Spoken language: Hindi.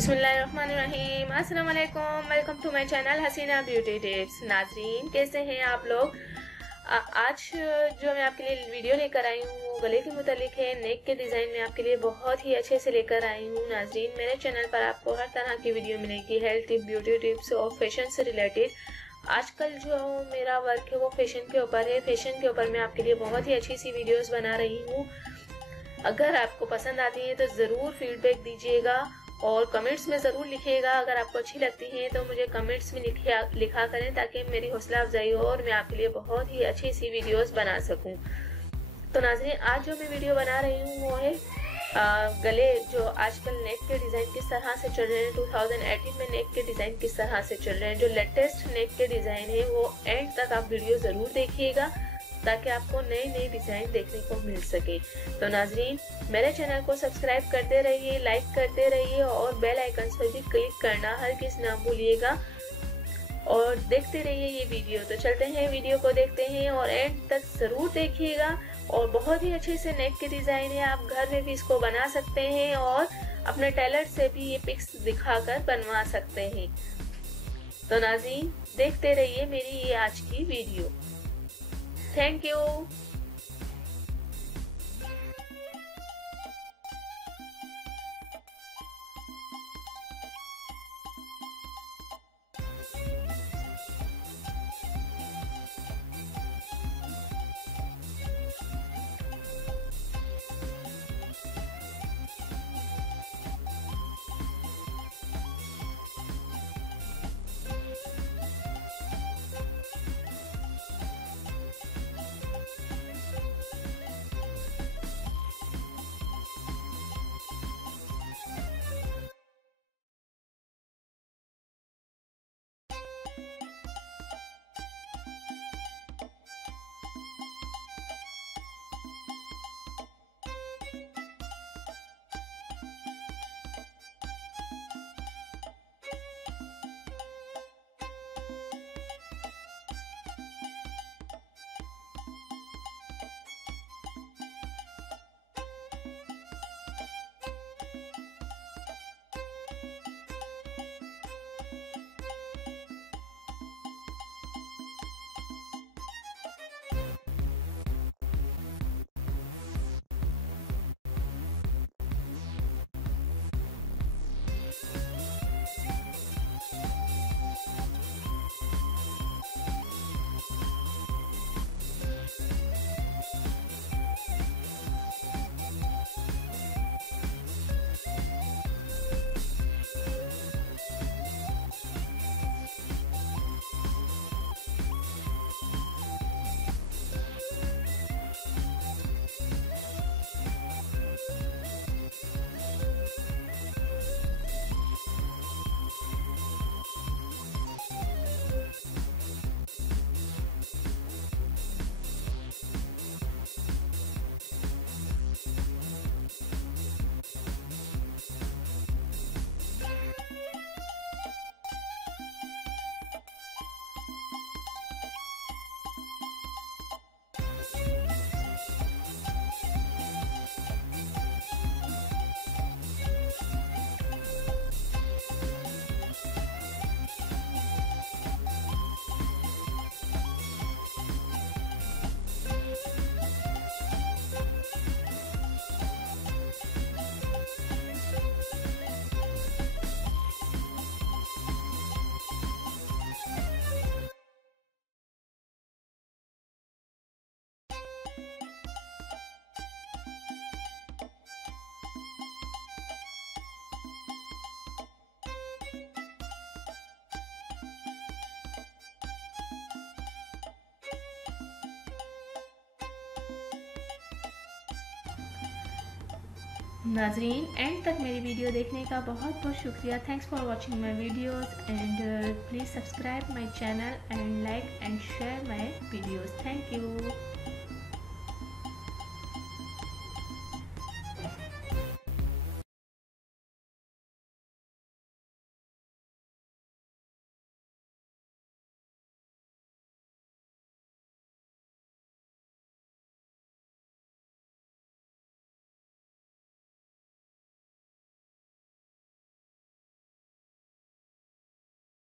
बिस्मिल्लाहिर्रहमानिर्रहीम। अस्सलाम वालेकुम। Welcome to my channel Haseena beauty tips. नाजरीन, कैसे हैं आप लोग? आज जो मैं आपके लिए वीडियो लेकर आई हूँ वो गले के मुतालिक है। नेक के डिज़ाइन में आपके लिए बहुत ही अच्छे से लेकर आई हूँ। नाजरीन, मेरे चैनल पर आपको हर तरह की वीडियो मिलेगी, हेल्थ टिप, ब्यूटी टिप्स और फैशन से रिलेटेड। आजकल जो मेरा वर्क है वो फैशन के ऊपर है। फैशन के ऊपर मैं आपके लिए बहुत ही अच्छी सी वीडियोस बना रही हूँ। अगर आपको पसंद आती है तो ज़रूर फीडबैक दीजिएगा और कमेंट्स में ज़रूर लिखिएगा। अगर आपको अच्छी लगती है तो मुझे कमेंट्स में लिखा करें ताकि मेरी हौसला अफजाई हो और मैं आपके लिए बहुत ही अच्छी सी वीडियोस बना सकूं। तो नाज़रीन, आज जो मैं वीडियो बना रही हूँ वो है गले जो आजकल नेक के डिज़ाइन किस तरह से चल रहे हैं। 2018 में नेक के डिज़ाइन किस तरह से चल रहे हैं, जो लेटेस्ट नेक के डिज़ाइन है वो एंड तक आप वीडियो ज़रूर देखिएगा ताकि आपको नए नए डिज़ाइन देखने को मिल सके। तो नाजरीन, मेरे चैनल को सब्सक्राइब करते रहिए, लाइक करते रहिए और बेल आइकन पर भी क्लिक करना हरगिज़ ना भूलिएगा और देखते रहिए ये वीडियो। तो चलते हैं, वीडियो को देखते हैं और एंड तक ज़रूर देखिएगा। और बहुत ही अच्छे से नेक के डिज़ाइन है, आप घर में भी इसको बना सकते हैं और अपने टेलर से भी ये पिक्स दिखाकर बनवा सकते हैं। तो नाज़रीन, देखते रहिए मेरी ये आज की वीडियो। Thank you. नाजरीन, एंड तक मेरी वीडियो देखने का बहुत बहुत शुक्रिया। Thanks for watching my videos and please subscribe my channel and like and share my videos. Thank you.